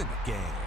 in the game.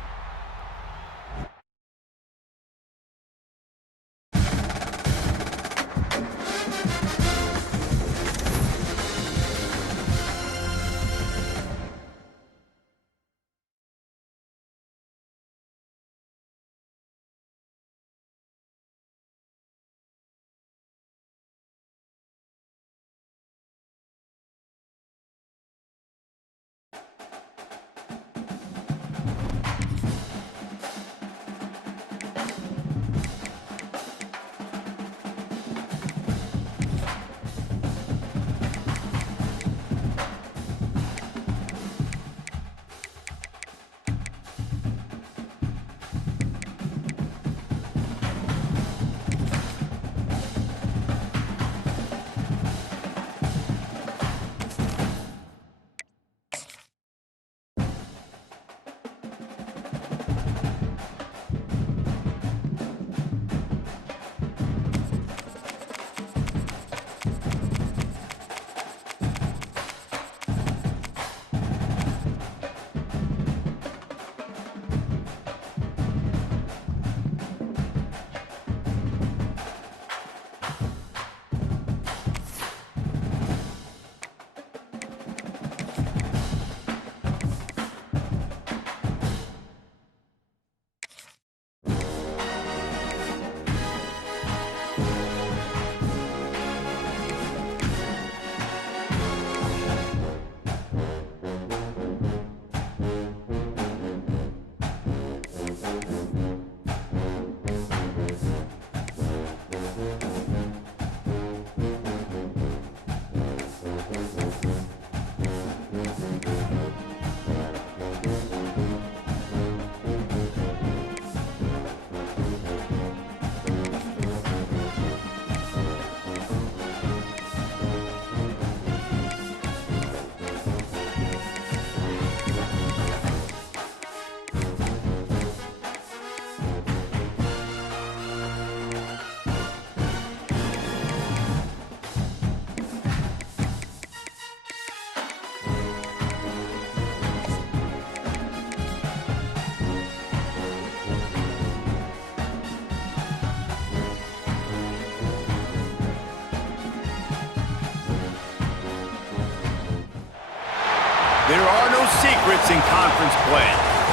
There are no secrets in conference play.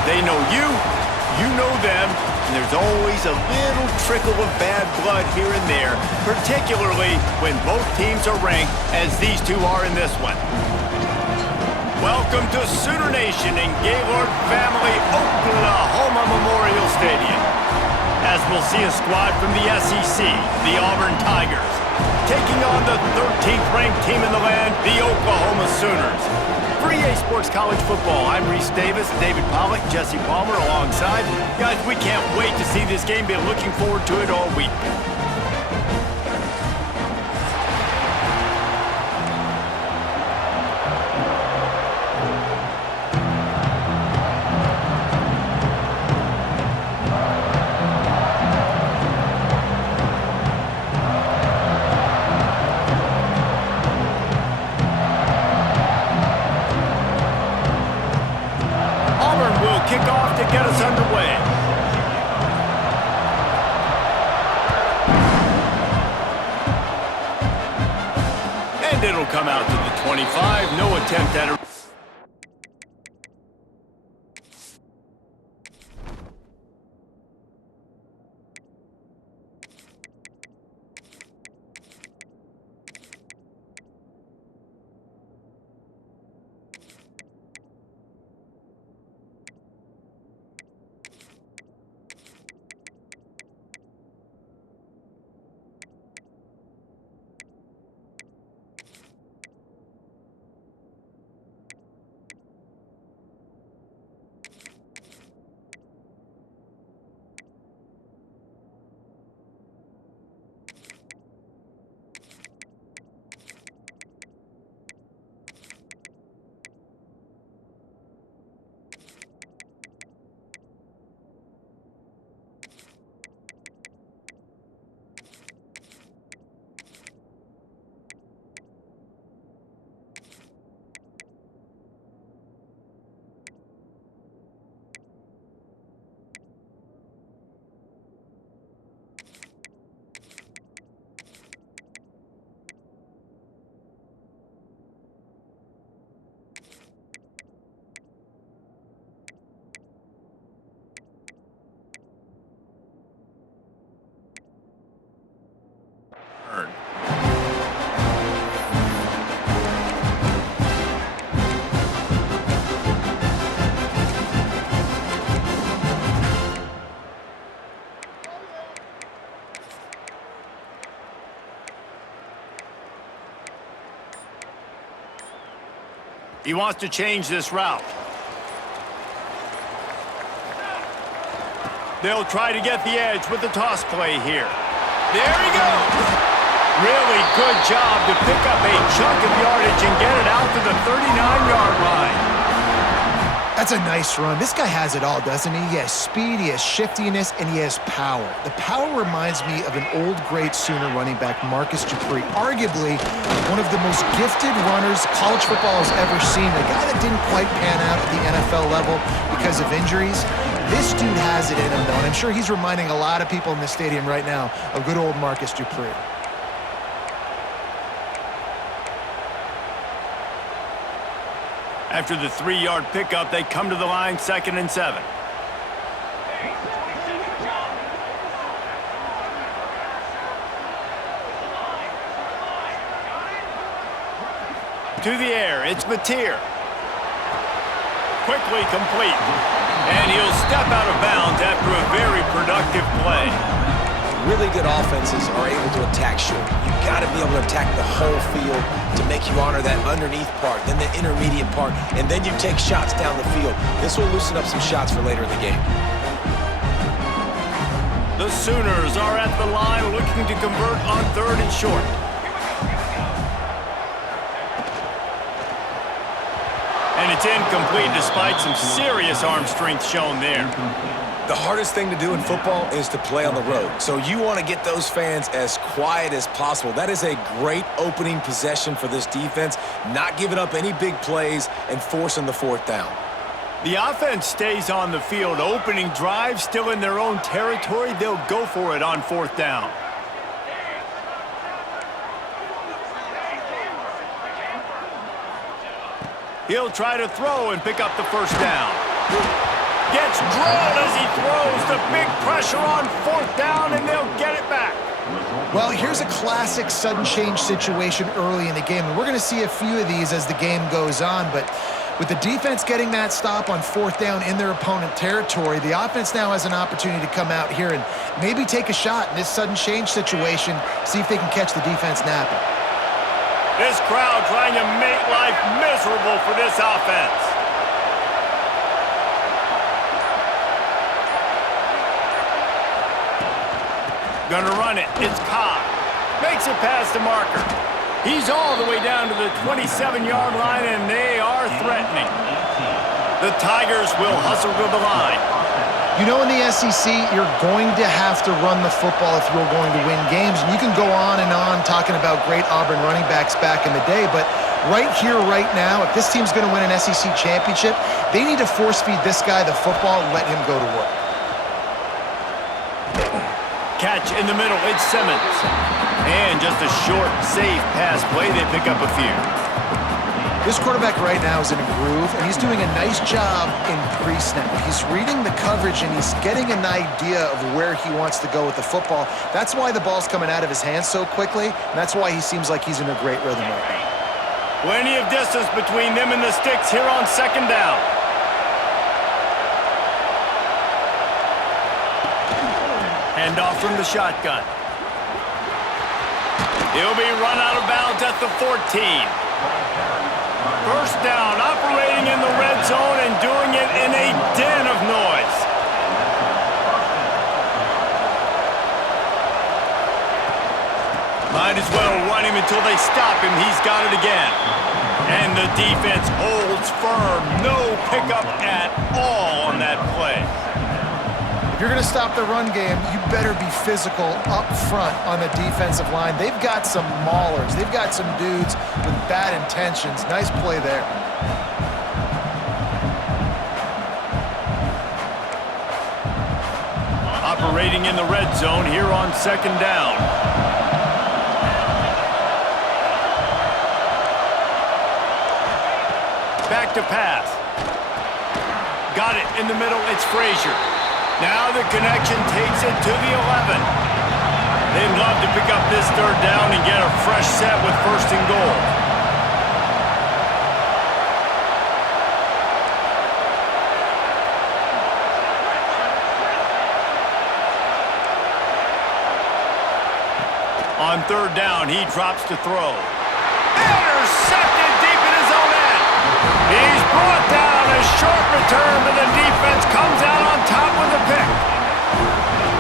They know you, you know them, and there's always a little trickle of bad blood here and there, particularly when both teams are ranked, as these two are in this one. Welcome to Sooner Nation in Gaylord Family Oklahoma Memorial Stadium, as we'll see a squad from the SEC, the Auburn Tigers, taking on the 13th ranked team in the land, the Oklahoma Sooners. For EA Sports College Football, I'm Reese Davis, David Pollack, Jesse Palmer alongside. Guys, we can't wait to see this game. Been looking forward to it all week. Kick off to get us underway. And it'll come out to the 25. No attempt at a... He wants to change this route. They'll try to get the edge with the toss play here. There he goes. Really good job to pick up a chunk of yardage and get it out to the 39-yard line. That's a nice run. This guy has it all, doesn't he? He has speed, he has shiftiness, and he has power. The power reminds me of an old, great Sooner running back, Marcus Dupree, arguably one of the most gifted runners college football has ever seen, a guy that didn't quite pan out at the NFL level because of injuries. This dude has it in him, though, and I'm sure he's reminding a lot of people in the stadium right now of good old Marcus Dupree. After the 3-yard pickup, they come to the line, 2nd and 7. To the air, it's Mateer. Quickly complete. And he'll step out of bounds after a very productive play. Really good offenses are able to attack short. You've got to be able to attack the whole field to make you honor that underneath part, then the intermediate part, and then you take shots down the field. This will loosen up some shots for later in the game. The Sooners are at the line looking to convert on 3rd and short. And it's incomplete despite some serious arm strength shown there. The hardest thing to do in football is to play on the road. So you want to get those fans as quiet as possible. That is a great opening possession for this defense, not giving up any big plays and forcing the 4th down. The offense stays on the field. Opening drive, still in their own territory. They'll go for it on 4th down. He'll try to throw and pick up the 1st down. Gets drilled as he throws. The big pressure on 4th down, and they'll get it back. Well, here's a classic sudden change situation early in the game, and we're going to see a few of these as the game goes on, but with the defense getting that stop on 4th down in their opponent territory, the offense now has an opportunity to come out here and maybe take a shot in this sudden change situation, see if they can catch the defense napping. This crowd trying to make life miserable for this offense. Gonna run it. It's Cobb. Makes it past the marker. He's all the way down to the 27-yard line, and they are threatening. The Tigers will hustle to the line. You know, in the SEC, you're going to have to run the football if you're going to win games. And you can go on and on talking about great Auburn running backs back in the day, but right here, right now, if this team's going to win an SEC championship, they need to force-feed this guy the football and let him go to work. Catch in the middle, it's Simmons. And just a short, safe pass play, they pick up a few. This quarterback right now is in a groove, and he's doing a nice job in pre-snap. He's reading the coverage, and he's getting an idea of where he wants to go with the football. That's why the ball's coming out of his hands so quickly, and that's why he seems like he's in a great rhythm right now. Plenty of distance between them and the sticks here on 2nd down. Hand off from the shotgun. He'll be run out of bounds at the 14. 1st down, operating in the red zone and doing it in a den of noise. Might as well run him until they stop him. He's got it again. And the defense holds firm. No pickup at all on that play. If you're going to stop the run game, you better be physical up front on the defensive line. They've got some maulers. They've got some dudes with bad intentions. Nice play there. Operating in the red zone here on 2nd down. Back to pass. Got it in the middle. It's Frazier. Now the connection takes it to the 11. They'd love to pick up this 3rd down and get a fresh set with 1st and goal. On 3rd down, he drops to throw. Intercepted deep in his own end. He's brought down. A short return, but the defense comes out on top with a pick.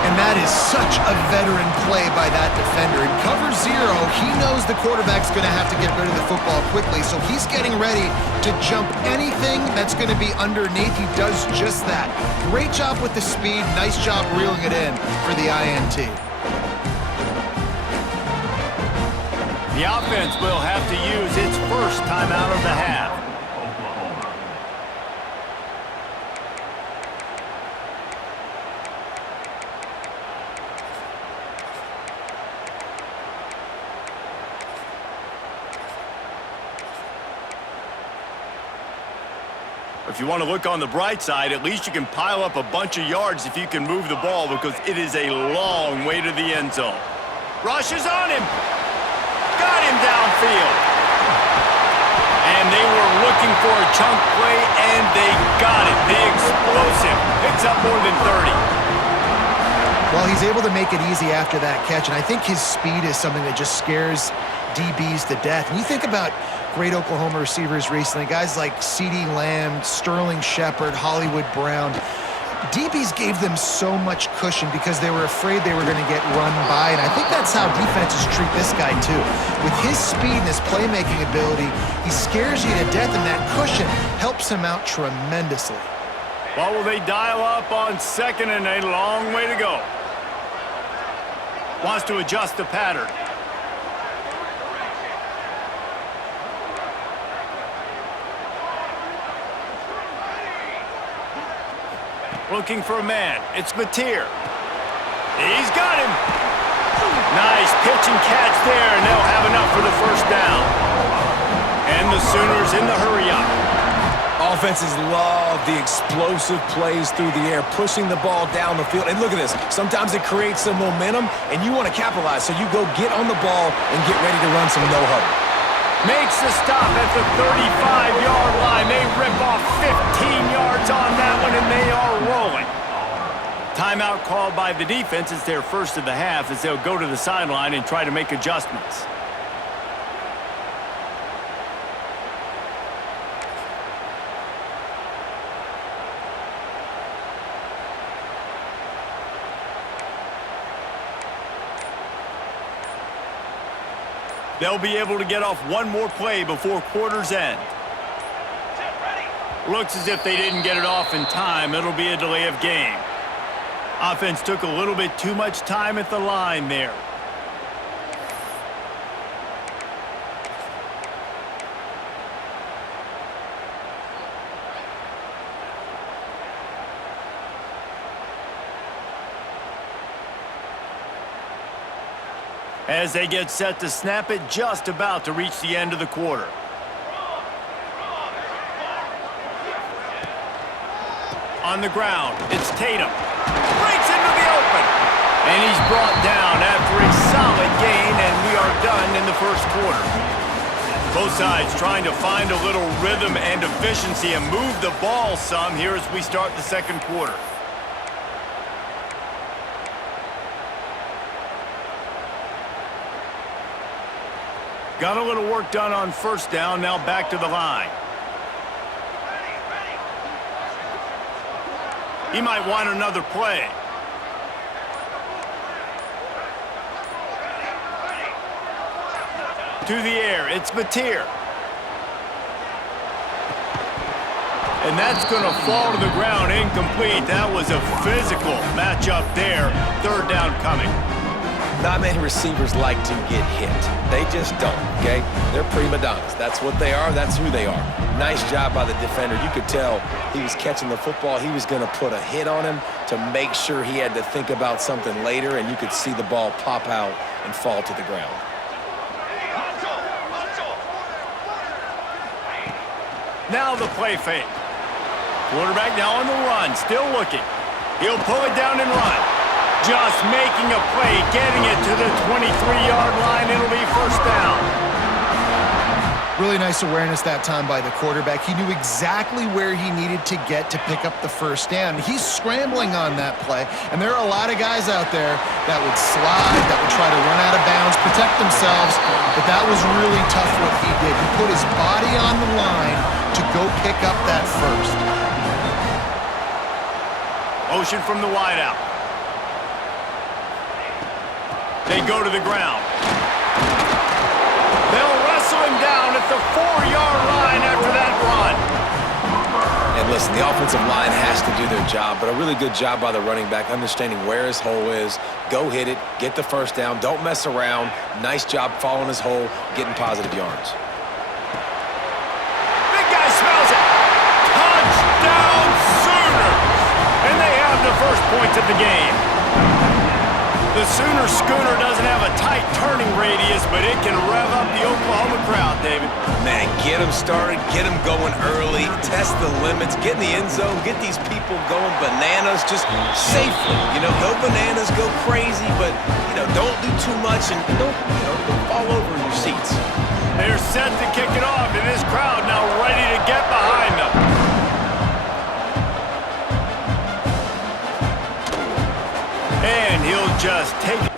And that is such a veteran play by that defender. In cover zero, he knows the quarterback's going to have to get rid of the football quickly, so he's getting ready to jump anything that's going to be underneath. He does just that. Great job with the speed. Nice job reeling it in for the INT. The offense will have to use its first timeout of the half. If you want to look on the bright side, at least you can pile up a bunch of yards if you can move the ball, because it is a long way to the end zone. Rush is on him. Got him downfield. And they were looking for a chunk play, and they got it. The explosive picks up more than 30. Well, he's able to make it easy after that catch, and I think his speed is something that just scares DBs to death. And you think about great Oklahoma receivers recently, guys like CeeDee Lamb, Sterling Shepard, Hollywood Brown. DBs gave them so much cushion because they were afraid they were going to get run by, and I think that's how defenses treat this guy too. With his speed and his playmaking ability, he scares you to death, and that cushion helps him out tremendously. Well, will they dial up on second and a long way to go? Wants to adjust the pattern. Looking for a man. It's Mateer. He's got him. Nice pitch and catch there, and they'll have enough for the first down. And the Sooners in the hurry-up. Offenses love the explosive plays through the air, pushing the ball down the field. And look at this. Sometimes it creates some momentum, and you want to capitalize. So you go get on the ball and get ready to run some no-huddle. Makes the stop at the 35-yard line. They rip off 15 yards on that one, and they are rolling. Timeout called by the defense. It's their first of the half as they'll go to the sideline and try to make adjustments. They'll be able to get off one more play before quarter's end. Looks as if they didn't get it off in time. It'll be a delay of game. Offense took a little bit too much time at the line there. As they get set to snap it, just about to reach the end of the quarter. On the ground, it's Tatum. Breaks into the open. And he's brought down after a solid gain, and we are done in the first quarter. Both sides trying to find a little rhythm and efficiency and move the ball some here as we start the second quarter. Got a little work done on first down, now back to the line. He might want another play. To the air, it's Mateer. And that's going to fall to the ground, incomplete. That was a physical matchup there. Third down coming. Not many receivers like to get hit. They just don't, okay? They're prima donnas. That's what they are. That's who they are. Nice job by the defender. You could tell he was catching the football. He was going to put a hit on him to make sure he had to think about something later, and you could see the ball pop out and fall to the ground. Now the play fake. Quarterback now on the run, still looking. He'll pull it down and run. Just making a play, getting it to the 23-yard line. It'll be first down. Really nice awareness that time by the quarterback. He knew exactly where he needed to get to pick up the first down. He's scrambling on that play, and there are a lot of guys out there that would slide, that would try to run out of bounds, protect themselves, but that was really tough what he did. He put his body on the line to go pick up that first. Motion from the wideout. They go to the ground. They'll wrestle him down at the 4-yard line after that run. And listen, the offensive line has to do their job, but a really good job by the running back understanding where his hole is. Go hit it, get the first down, don't mess around. Nice job following his hole, getting positive yards. Big guy smells it. Touchdown Sooners! And they have the first points of the game. The Sooner schooner doesn't have a tight turning radius, but it can rev up the Oklahoma crowd, David. Man, get them started, get them going early, test the limits, get in the end zone, get these people going bananas just safely. Go bananas, go crazy, but, don't do too much and don't fall over in your seats. They're set to kick it off, and this crowd now ready to get behind them. And he'll just take it.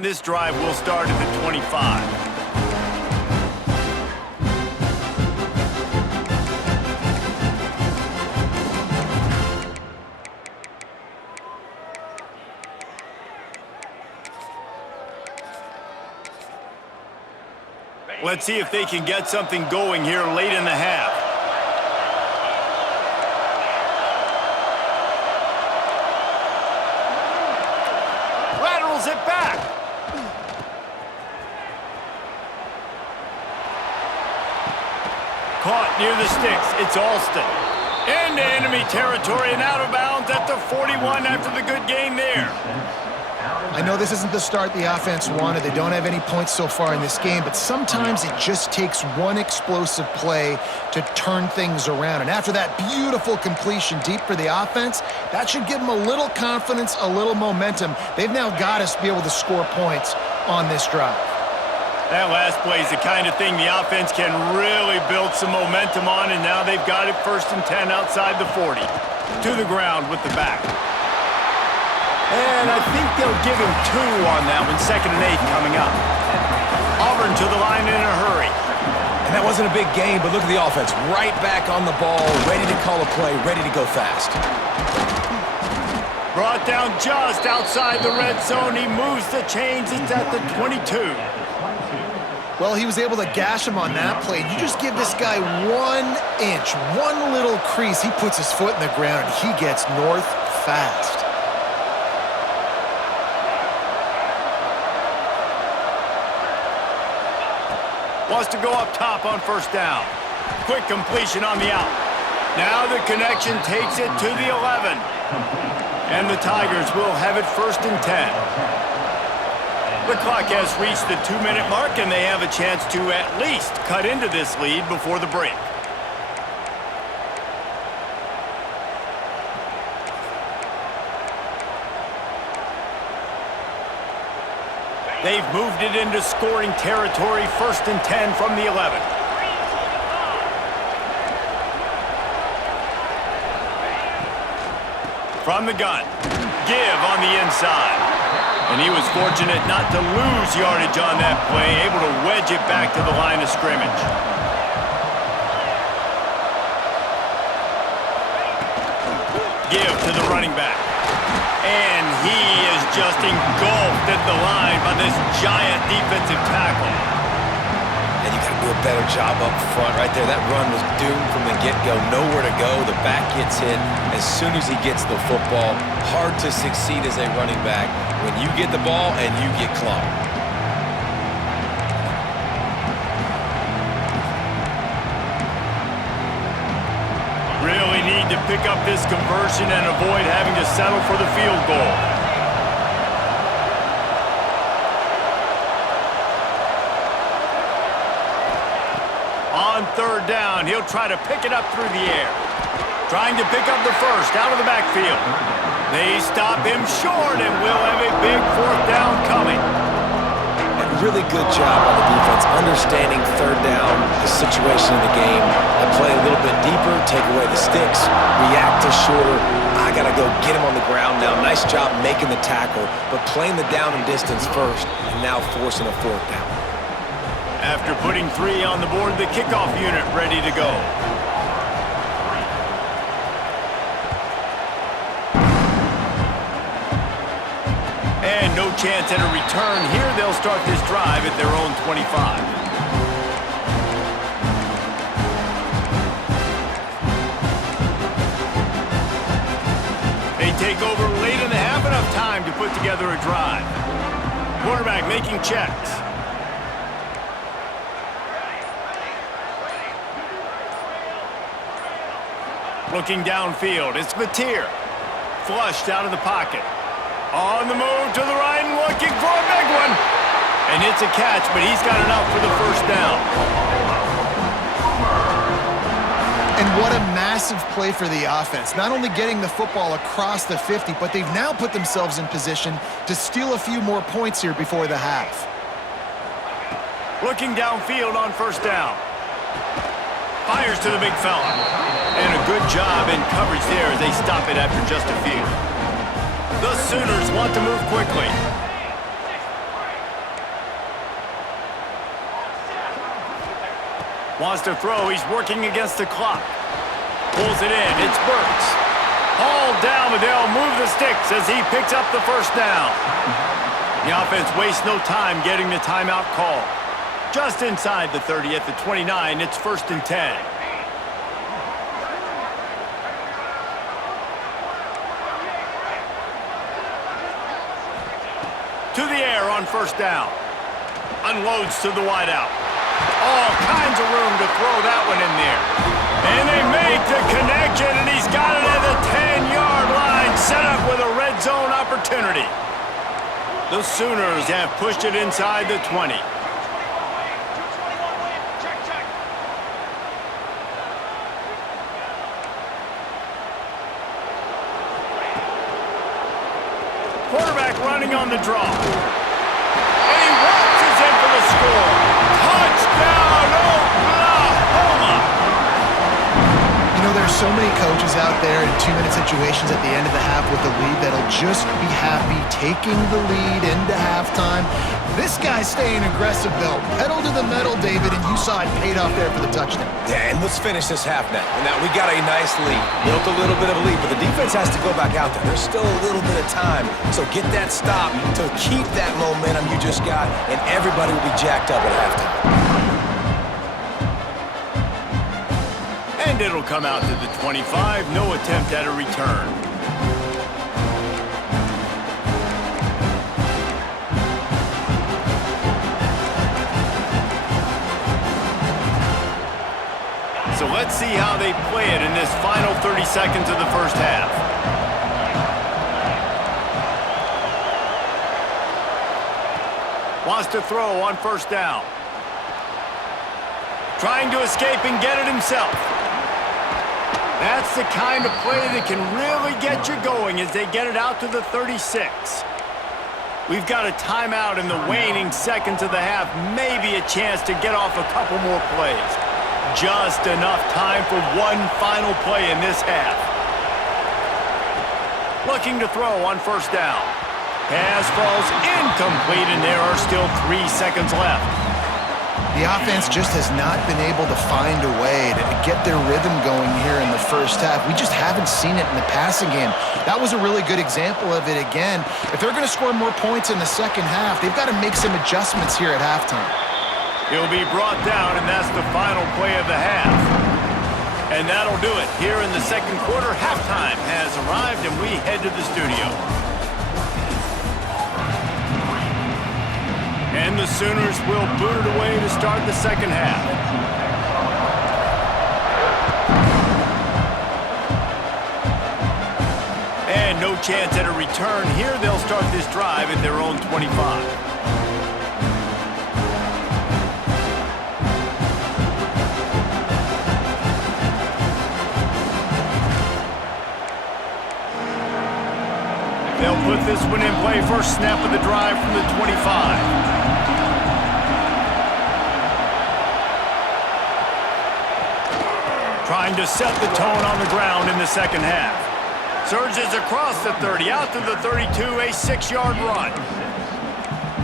This drive will start at the 25. Let's see if they can get something going here late in the half. Rattles it back. Caught near the sticks. It's Alston. Into enemy territory and out of bounds at the 41 after the good game there. I know this isn't the start the offense wanted. They don't have any points so far in this game, but sometimes it just takes one explosive play to turn things around. And after that beautiful completion deep for the offense, that should give them a little confidence, a little momentum. They've now got us to be able to score points on this drive. That last play is the kind of thing the offense can really build some momentum on, and now they've got it 1st and 10 outside the 40. To the ground with the back. And I think they'll give him 2 on that one, 2nd and 8 coming up. Auburn to the line in a hurry. And that wasn't a big game, but look at the offense. Right back on the ball, ready to call a play, ready to go fast. Brought down just outside the red zone. He moves the chains. It's at the 22. Well, he was able to gash him on that play. You just give this guy 1 inch, one little crease. He puts his foot in the ground, and he gets north fast. Wants to go up top on 1st down. Quick completion on the out. Now the connection takes it to the 11. And the Tigers will have it 1st and 10. The clock has reached the 2-minute mark, and they have a chance to at least cut into this lead before the break. They've moved it into scoring territory, 1st and 10 from the 11. From the gun, give on the inside. And he was fortunate not to lose yardage on that play, able to wedge it back to the line of scrimmage. Give to the running back. And he is just engulfed at the line by this giant defensive tackle. And you got to do a better job up front right there. That run was doomed from the get-go. Nowhere to go. The back gets hit as soon as he gets the football. Hard to succeed as a running back when you get the ball and you get clogged. Really need to pick up this conversion and avoid having to settle for the field goal. On 3rd down, he'll try to pick it up through the air. Trying to pick up the 1st out of the backfield. They stop him short and will have a big 4th down coming. And really good job on the defense, understanding 3rd down, the situation in the game. I play a little bit deeper, take away the sticks, react to shorter. I got to go get him on the ground now. Nice job making the tackle, but playing the down and distance first, and now forcing a 4th down. After putting 3 on the board, the kickoff unit ready to go. And no chance at a return here. They'll start this drive at their own 25. They take over late in the half, enough time to put together a drive. Quarterback making checks. Looking downfield, it's Mateer. Flushed out of the pocket. On the move to the right and looking for a big one. And it's a catch, but he's got enough for the 1st down. And what a massive play for the offense. Not only getting the football across the 50, but they've now put themselves in position to steal a few more points here before the half. Looking downfield on 1st down. Fires to the big fella. And a good job in coverage there as they stop it after just a few. The Sooners want to move quickly. Wants to throw. He's working against the clock. Pulls it in. It's Burks. Hauled down, but they'll move the sticks as he picks up the 1st down. The offense wastes no time getting the timeout call. Just inside the 30 at the 29, it's 1st and 10. To the air on 1st down. Unloads to the wideout. All kinds of room to throw that one in there. And they make the connection, and he's got it at the 10-yard line, set up with a red zone opportunity. The Sooners have pushed it inside the 20. Quarterback running on the draw. And he waltzes in for the score. Touchdown, Oklahoma! You know, there's so many coaches out there in 2-minute situations at the end of the half with the lead that'll just be happy taking the lead into halftime. This guy's staying aggressive, though. Pedal to the metal, David, and you saw it paid off there for the touchdown. Yeah, and let's finish this half now. Now, we got a nice lead. Built a little bit of a lead, but the defense has to go back out there. There's still a little bit of time. So get that stop to keep that momentum you just got, and everybody will be jacked up at halftime. And it'll come out to the 25. No attempt at a return. So let's see how they play it in this final 30 seconds of the first half. Wants to throw on 1st down. Trying to escape and get it himself. That's the kind of play that can really get you going as they get it out to the 36. We've got a timeout in the waning seconds of the half. Maybe a chance to get off a couple more plays. Just enough time for one final play in this half. Looking to throw on 1st down. Pass falls incomplete, and there are still 3 seconds left. The offense just has not been able to find a way to get their rhythm going here in the first half. We just haven't seen it in the passing game. That was a really good example of it again. If they're going to score more points in the second half, they've got to make some adjustments here at halftime. He'll be brought down, and that's the final play of the half. And that'll do it. Here in the second quarter, halftime has arrived, and we head to the studio. And the Sooners will boot it away to start the second half. And no chance at a return here. They'll start this drive at their own 25. They'll put this one in play. First snap of the drive from the 25. Trying to set the tone on the ground in the second half. Surges across the 30, out to the 32, a 6-yard run.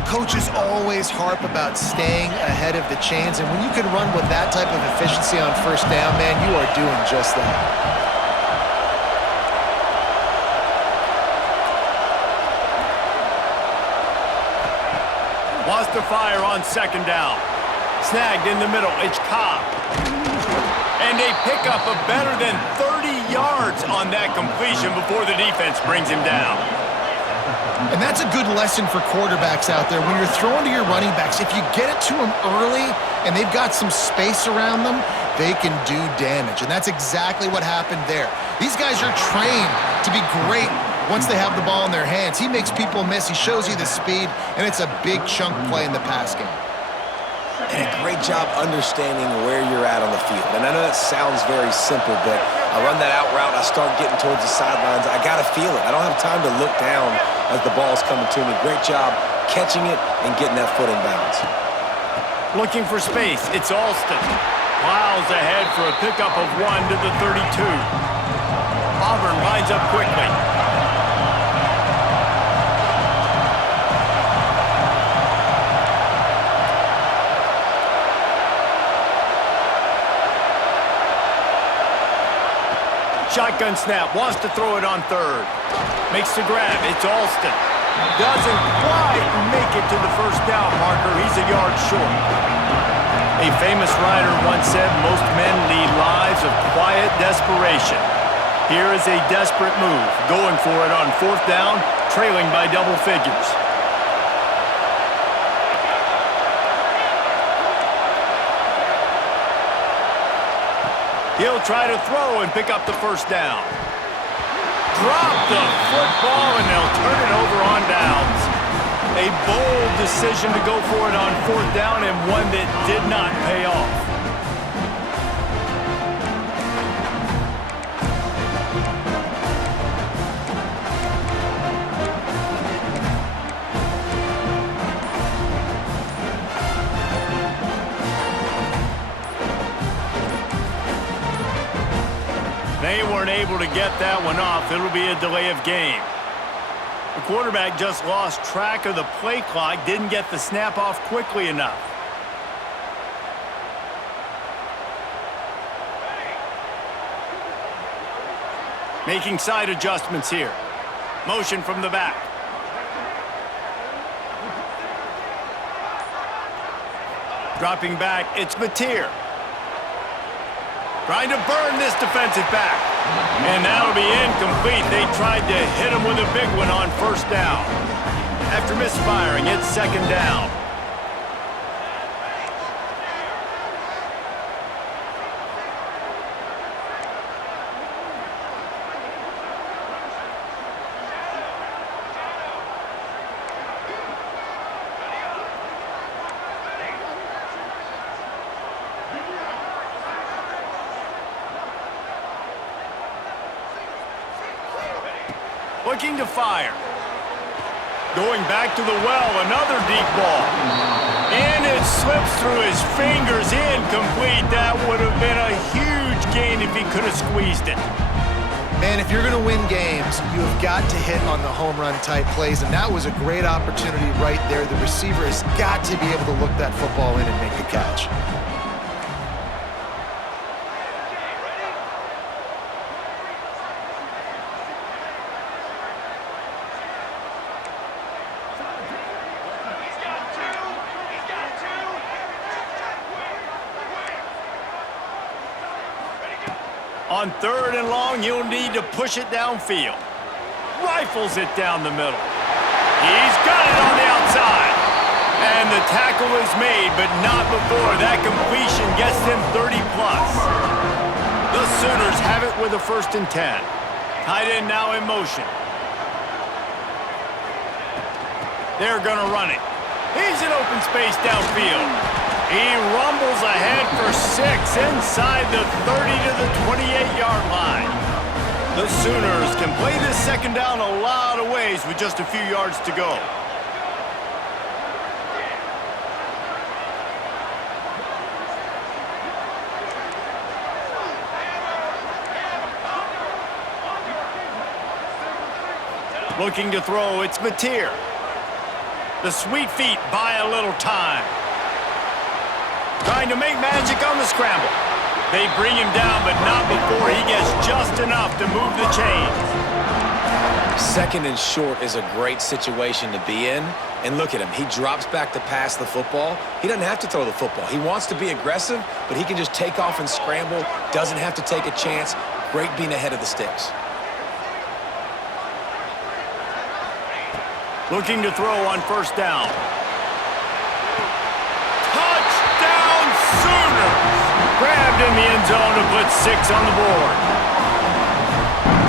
Coaches always harp about staying ahead of the chains, and when you can run with that type of efficiency on 1st down, man, you are doing just that. Wants to fire on 2nd down. Snagged in the middle. It's Cobb. And a pickup of better than 30 yards on that completion before the defense brings him down. And that's a good lesson for quarterbacks out there. When you're throwing to your running backs, if you get it to them early and they've got some space around them, they can do damage. And that's exactly what happened there. These guys are trained to be great once they have the ball in their hands. He makes people miss. He shows you the speed, and it's a big chunk play in the pass game. And a great job understanding where you're at on the field. And I know that sounds very simple, but I run that out route, I start getting towards the sidelines. I got to feel it. I don't have time to look down as the ball's coming to me. Great job catching it and getting that foot in bounds. Looking for space. It's Alston. Plows ahead for a pickup of 1 to the 32. Auburn lines up quickly. Shotgun snap, wants to throw it on 3rd. Makes the grab, it's Alston. Doesn't quite make it to the first down marker. He's a yard short. A famous writer once said most men lead lives of quiet desperation. Here is a desperate move, going for it on fourth down, trailing by double figures. He'll try to throw and pick up the first down. Drop the football, and they'll turn it over on downs. A bold decision to go for it on fourth down, and one that did not pay off. They weren't able to get that one off. It'll be a delay of game. The quarterback just lost track of the play clock, didn't get the snap off quickly enough. Making side adjustments here. Motion from the back. Dropping back, it's Mateer. Trying to burn this defensive back. And that'll be incomplete. They tried to hit him with a big one on first down. After misfiring, it's second down. Looking to fire. Going back to the well, another deep ball. And it slips through his fingers, incomplete. That would have been a huge gain if he could have squeezed it. Man, if you're going to win games, you have got to hit on the home run type plays, and that was a great opportunity right there. The receiver has got to be able to look that football in and make the catch. On third and long, you'll need to push it downfield. Rifles it down the middle. He's got it on the outside. And the tackle is made, but not before that completion gets them 30-plus. The Sooners have it with a 1st and 10. Tight end now in motion. They're going to run it. He's in open space downfield. He rumbles ahead for 6 inside the 30 to the 28-yard line. The Sooners can play this second down a lot of ways with just a few yards to go. Looking to throw, it's Mateer. The sweet feet buy a little time. Trying to make magic on the scramble. They bring him down, but not before he gets just enough to move the chains. 2nd and short is a great situation to be in. And look at him. He drops back to pass the football. He doesn't have to throw the football. He wants to be aggressive, but he can just take off and scramble. Doesn't have to take a chance. Great being ahead of the sticks. Looking to throw on first down. Grabbed in the end zone to put 6 on the board.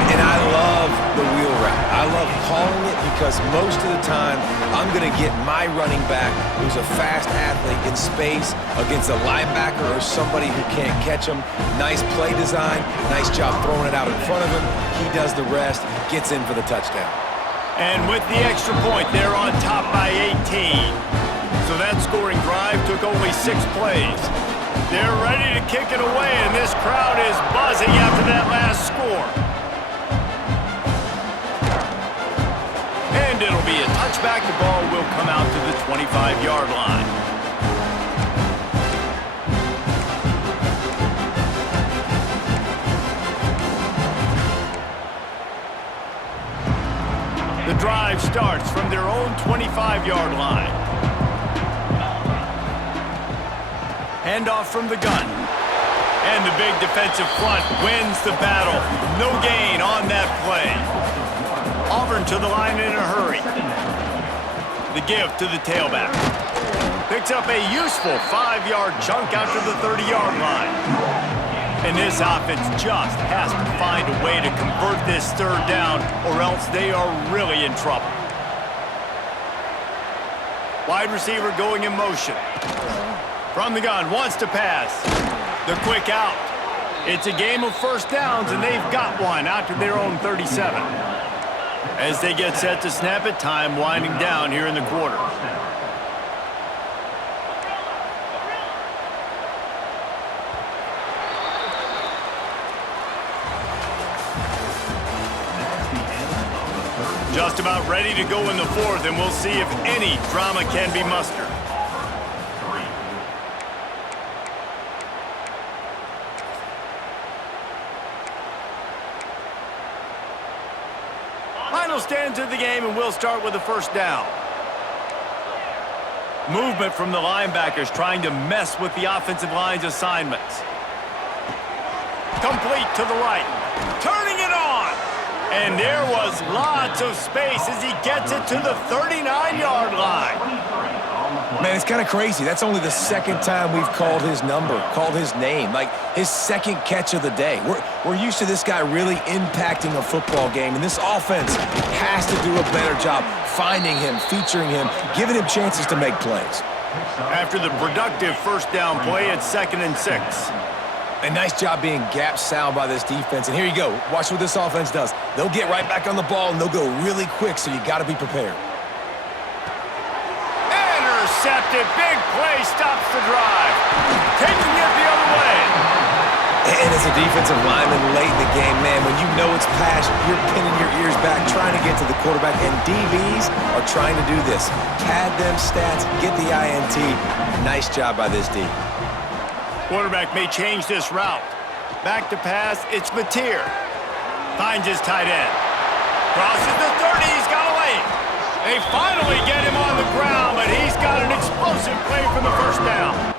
And I love the wheel route. I love calling it because most of the time I'm going to get my running back who's a fast athlete in space against a linebacker or somebody who can't catch him. Nice play design, nice job throwing it out in front of him. He does the rest, gets in for the touchdown. And with the extra point, they're on top by 18. So that scoring drive took only 6 plays. They're ready to kick it away, and this crowd is buzzing after that last score. And it'll be a touchback. The ball will come out to the 25-yard line. The drive drive starts from their own 25-yard line. Handoff from the gun. And the big defensive front wins the battle. No gain on that play. Auburn to the line in a hurry. The give to the tailback. Picks up a useful 5-yard chunk out to the 30-yard line. And this offense just has to find a way to convert this third down, or else they are really in trouble. Wide receiver going in motion. From the gun, wants to pass. The quick out. It's a game of first downs, and they've got one out to their own 37. As they get set to snap it, time winding down here in the quarter. Just about ready to go in the fourth, and we'll see if any drama can be mustered. Final stands of the game, and we'll start with the first down. Movement from the linebackers trying to mess with the offensive line's assignments. Complete to the right. Turning it on. And there was lots of space as he gets it to the 39-yard line. Man, it's kind of crazy. That's only the second time we've called his number, called his name, like his second catch of the day. We're used to this guy really impacting a football game, and this offense has to do a better job finding him, featuring him, giving him chances to make plays. After the productive first down play, it's 2nd and 6. A nice job being gap sound by this defense. And here you go. Watch what this offense does. They'll get right back on the ball, and they'll go really quick, so you got to be prepared. Intercepted. Big play stops the drive. Taking it the other way. And as a defensive lineman late in the game, man, when you know it's pass, you're pinning your ears back, trying to get to the quarterback, and DBs are trying to do this. Pad them stats, get the INT. Nice job by this D. Quarterback may change this route. Back to pass, it's Mateer. Finds his tight end. Crosses the 30, he's got away. They finally get him on the ground, but he's got an explosive play for the first down.